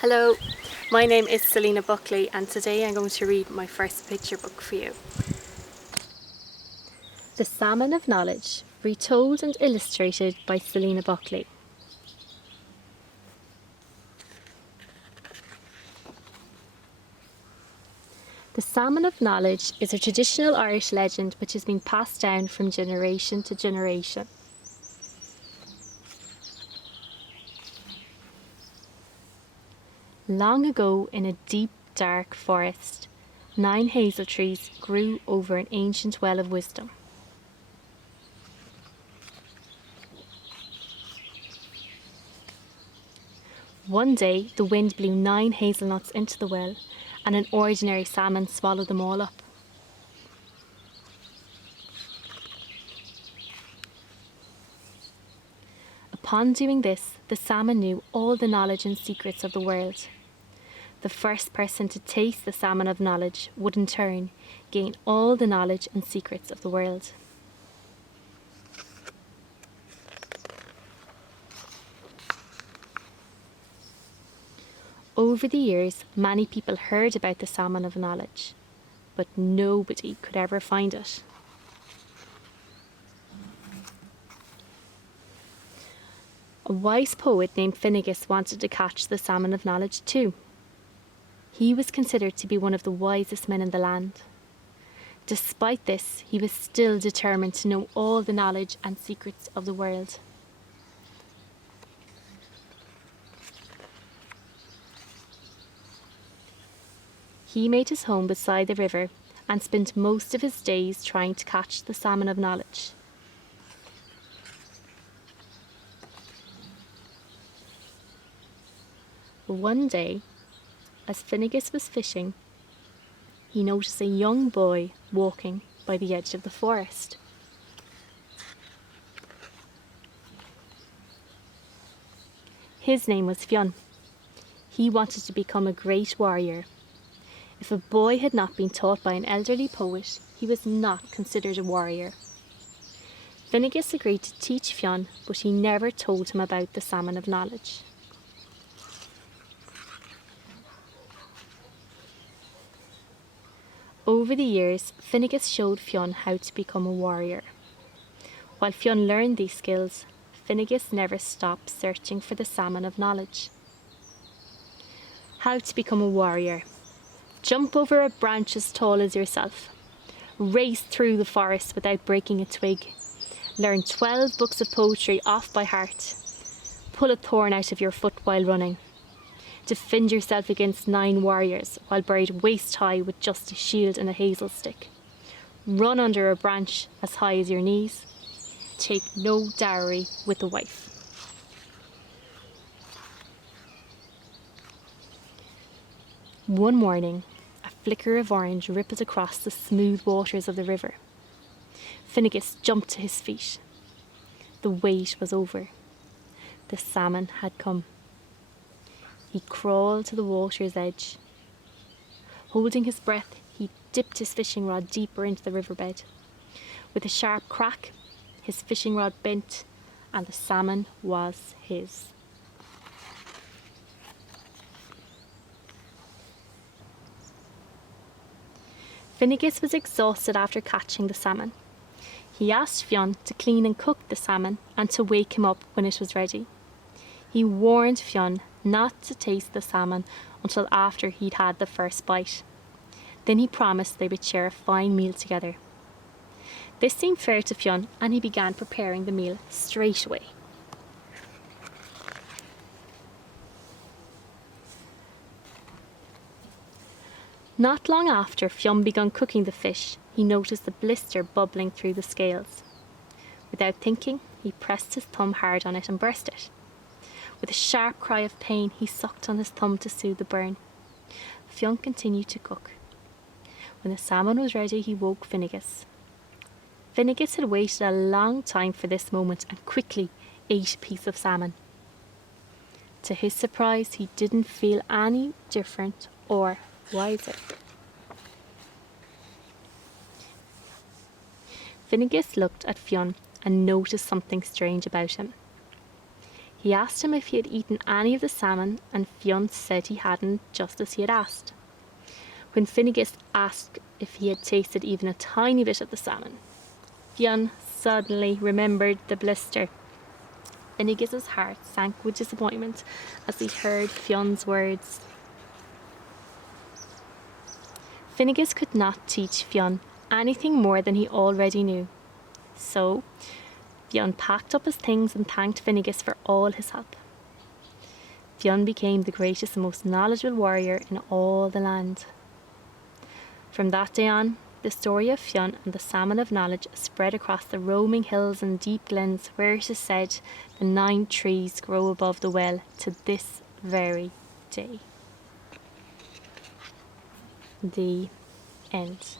Hello, my name is Celina Buckley and today I'm going to read my first picture book for you. The Salmon of Knowledge, retold and illustrated by Celina Buckley. The Salmon of Knowledge is a traditional Irish legend which has been passed down from generation to generation. Long ago, in a deep, dark forest, 9 hazel trees grew over an ancient well of wisdom. One day, the wind blew 9 hazelnuts into the well, and an ordinary salmon swallowed them all up. Upon doing this, the salmon knew all the knowledge and secrets of the world. The first person to taste the Salmon of Knowledge would in turn gain all the knowledge and secrets of the world. Over the years, many people heard about the Salmon of Knowledge, but nobody could ever find it. A wise poet named Finnegas wanted to catch the Salmon of Knowledge too. He was considered to be one of the wisest men in the land. Despite this, he was still determined to know all the knowledge and secrets of the world. He made his home beside the river and spent most of his days trying to catch the Salmon of Knowledge. One day, as Finnegas was fishing, he noticed a young boy walking by the edge of the forest. His name was Fionn. He wanted to become a great warrior. If a boy had not been taught by an elderly poet, he was not considered a warrior. Finnegas agreed to teach Fionn, but he never told him about the Salmon of Knowledge. Over the years, Finnegas showed Fionn how to become a warrior. While Fionn learned these skills, Finnegas never stopped searching for the Salmon of Knowledge. How to become a warrior. Jump over a branch as tall as yourself. Race through the forest without breaking a twig. Learn 12 books of poetry off by heart. Pull a thorn out of your foot while running. Defend yourself against 9 warriors while buried waist high with just a shield and a hazel stick. Run under a branch as high as your knees. Take no dowry with a wife. One morning, a flicker of orange rippled across the smooth waters of the river. Finnegas jumped to his feet. The wait was over. The salmon had come. He crawled to the water's edge. Holding his breath, he dipped his fishing rod deeper into the riverbed. With a sharp crack, his fishing rod bent, and the salmon was his. Finnegas was exhausted after catching the salmon. He asked Fionn to clean and cook the salmon and to wake him up when it was ready. He warned Fionn not to taste the salmon until after he'd had the first bite. Then he promised they would share a fine meal together. This seemed fair to Fionn, and he began preparing the meal straight away. Not long after Fionn began cooking the fish, he noticed a blister bubbling through the scales. Without thinking, he pressed his thumb hard on it and burst it. With a sharp cry of pain, he sucked on his thumb to soothe the burn. Fionn continued to cook. When the salmon was ready, he woke Finnegas. Finnegas had waited a long time for this moment and quickly ate a piece of salmon. To his surprise, he didn't feel any different or wiser. Finnegas looked at Fionn and noticed something strange about him. He asked him if he had eaten any of the salmon, and Fionn said he hadn't, just as he had asked. When Finnegas asked if he had tasted even a tiny bit of the salmon, Fionn suddenly remembered the blister. Finnegas's heart sank with disappointment as he heard Fionn's words. Finnegas could not teach Fionn anything more than he already knew. So Fionn packed up his things and thanked Finnegas for all his help. Fionn became the greatest and most knowledgeable warrior in all the land. From that day on, the story of Fionn and the Salmon of Knowledge spread across the roaming hills and deep glens where it is said the 9 trees grow above the well to this very day. The end.